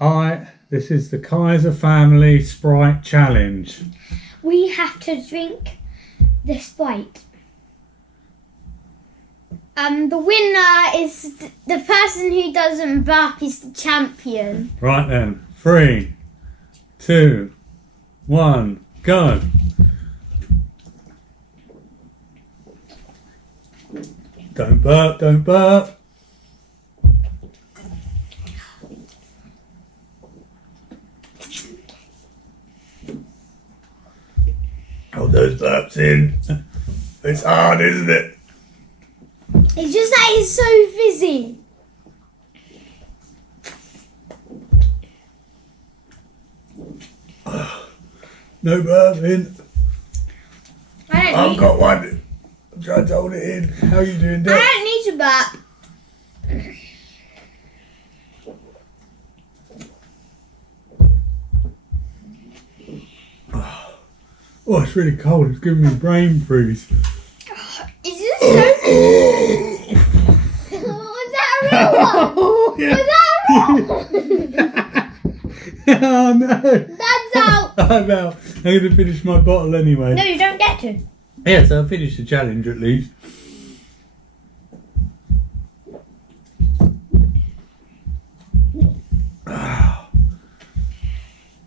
Hi, this is the Kaiser Family Sprite Challenge. We have to drink the Sprite. The winner is the person who doesn't burp is the champion. Right then, 3, 2, 1, go. Don't burp, don't burp. Hold those burps in. It's hard, isn't it? It's just that it's so fizzy. No burping. I've I got one. I'm trying to hold it in. How are you doing, Dad? don't need to burp. Oh, it's really cold. It's giving me a brain freeze. Is this so? Was that a real one? Oh, yeah. Was that real? Oh, no. That's out. I'm out. I'm going to finish my bottle anyway. No, you don't get to. Yeah, so I'll finish the challenge at least.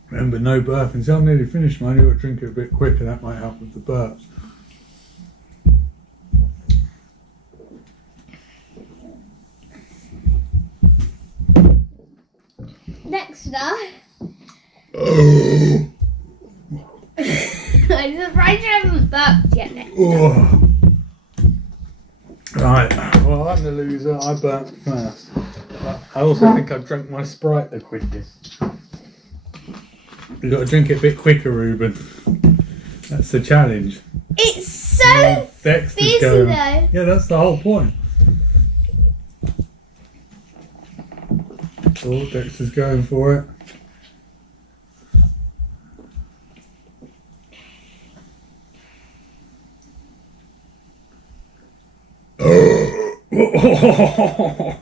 Remember, no burping. So I'm nearly finished mine. You've got to drink it a bit quicker. That might help with the burps. Dexter. Oh. I'm surprised you haven't burped yet, Dexter. Oh. Right, well, I'm the loser. I burped first. But I also think I've drunk my Sprite the quickest. You've got to drink it a bit quicker, Ruben. That's the challenge. It's so Dexter's fizzy going. though. Yeah, that's the whole point. Oh, Dexter's going for it. Oh.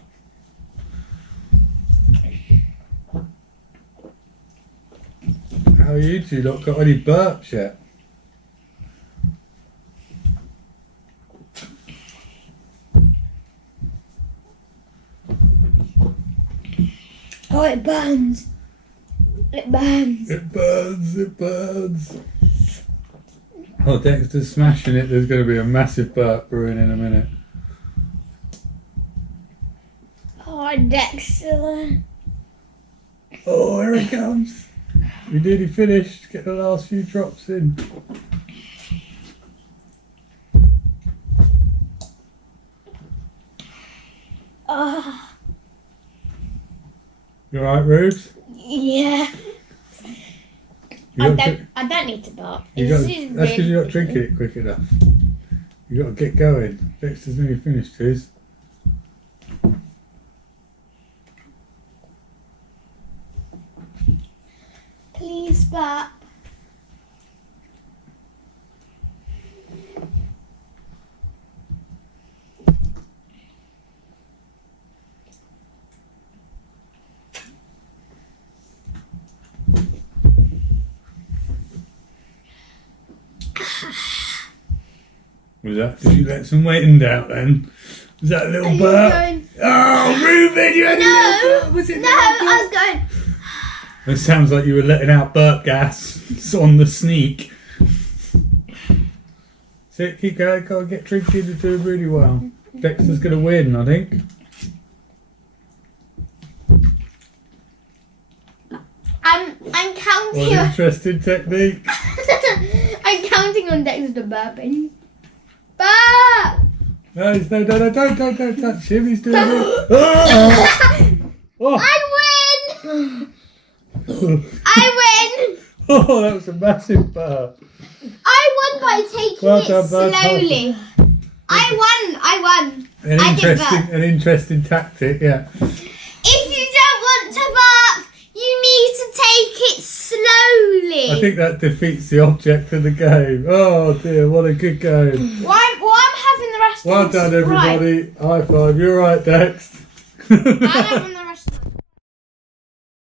How are you two not got any burps yet? Oh, it burns. It burns. It burns, it burns. Oh, Dexter's smashing it. There's going to be a massive burp brewing in a minute. Oh, Dexter. Oh, here it comes. We nearly finished. Get the last few drops in. Oh, You alright, Rubes? yeah. I don't need to burp. That's because you're not drinking it quick enough. You got to get going. Dexter's nearly finished his. Please burp. Was that? Did you let some wind out then? Was that a little Are you burp? going? Oh, Ruben, you had a little burp. Was it? No, I was going. It sounds like you were letting out burp gas. It's on the sneak. So keep going, go and get drinking. You're doing really well. Dexter's going to win, I think. I'm counting. What an interesting technique. I'm counting on Dexter burping. Burp! No, don't touch him. He's doing it. Oh! Oh! I win! I win! Oh, that was a massive burp. I won by taking Well it done, bud. slowly. I won. An interesting tactic, yeah. If you don't want to burp, you need to take it slowly. I think that defeats the object of the game. Oh dear, what a good game. Well, I'm having the rest Well of the done, Sprite. everybody. High five. You're right, Dex. I'm having the